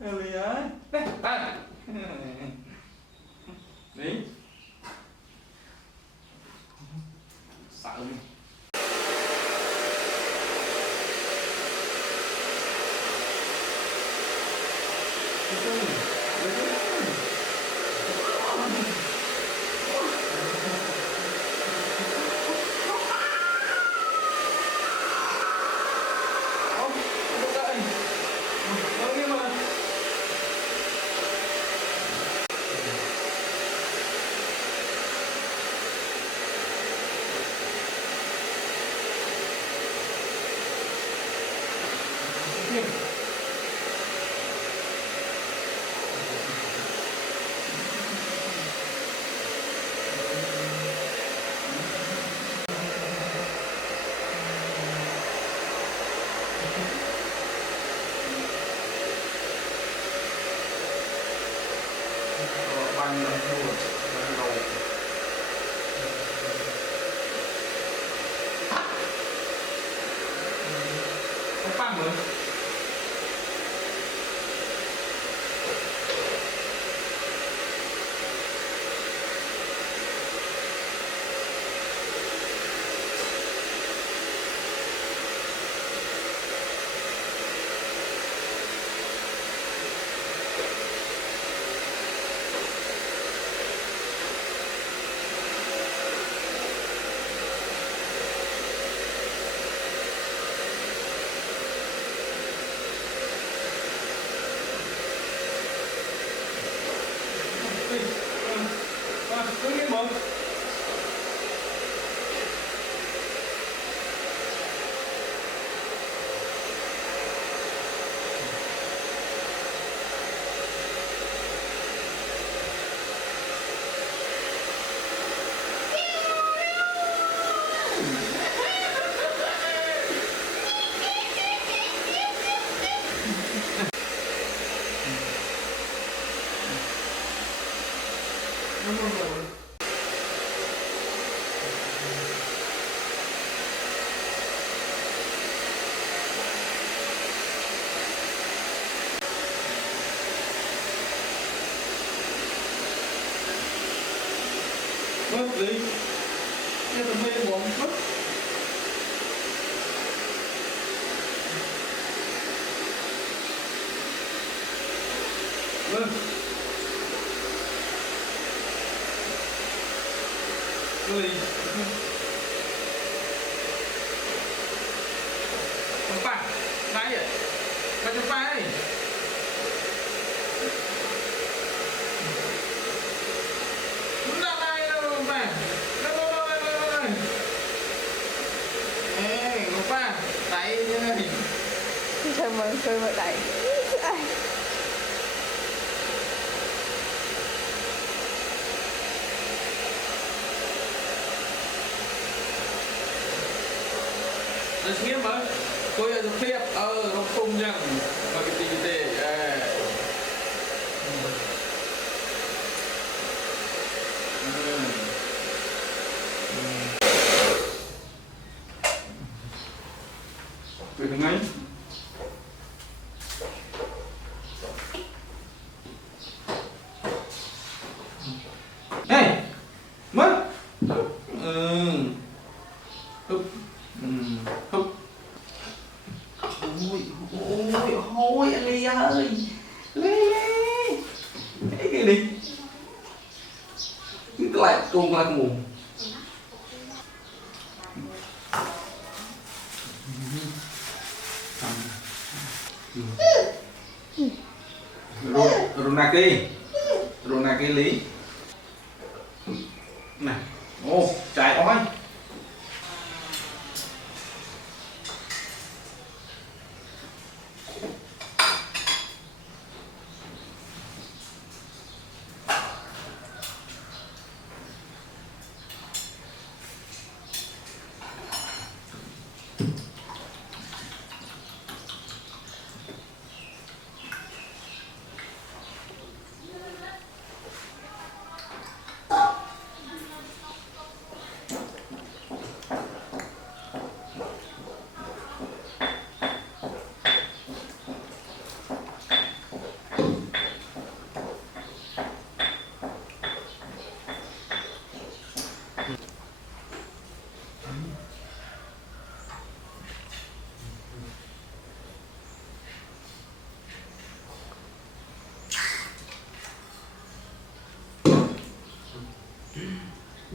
Lì ơi. Đây, đây. Đi. Sợ mình. Băng lên luôn, băng đầu. Không băng nữa. Cứ nghe mừng. Mất đi. Cái tụi mình bọn mất. Vâng. Rồi. Không phải. Nãy vậy. Mà không phải. Chơi mà đẩy. Nó nghĩa mà tôi là được phép nó không rằng marketing từ ngay hey mất húp ôi anh Ly ơi Ly cái kia đi cái lại cùng lại ngủ Ronaki Lý này ô trái ói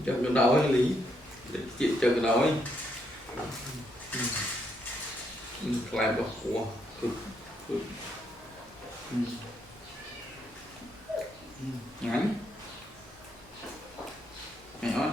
Chân cái đói lý để chị chân cái đói lại bỏ của ngắn nhỏ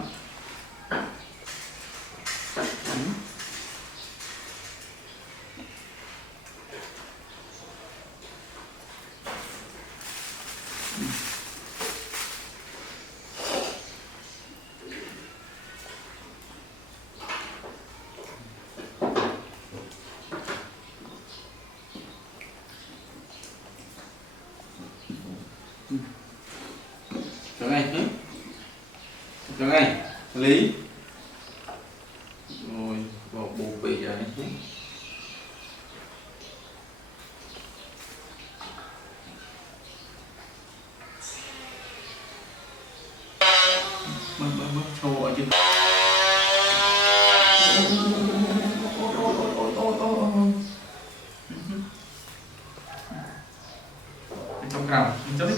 chỗ này chỗ này lý rồi vào bộ bị rồi bớt thô ở trên trong cằm cho đi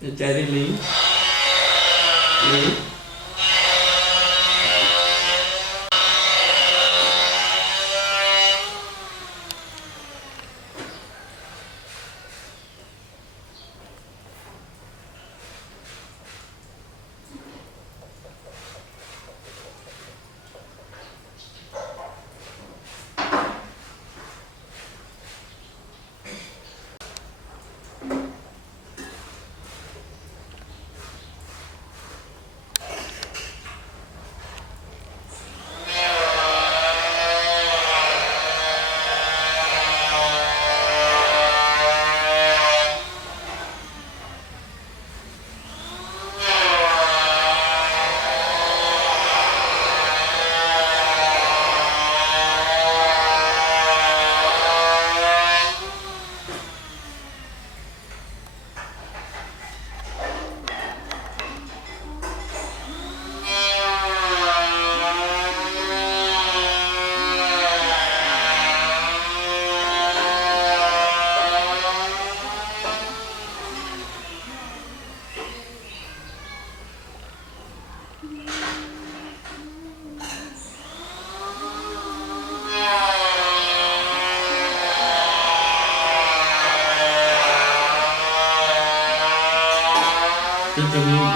để chơi đi lý lý Chân chân luôn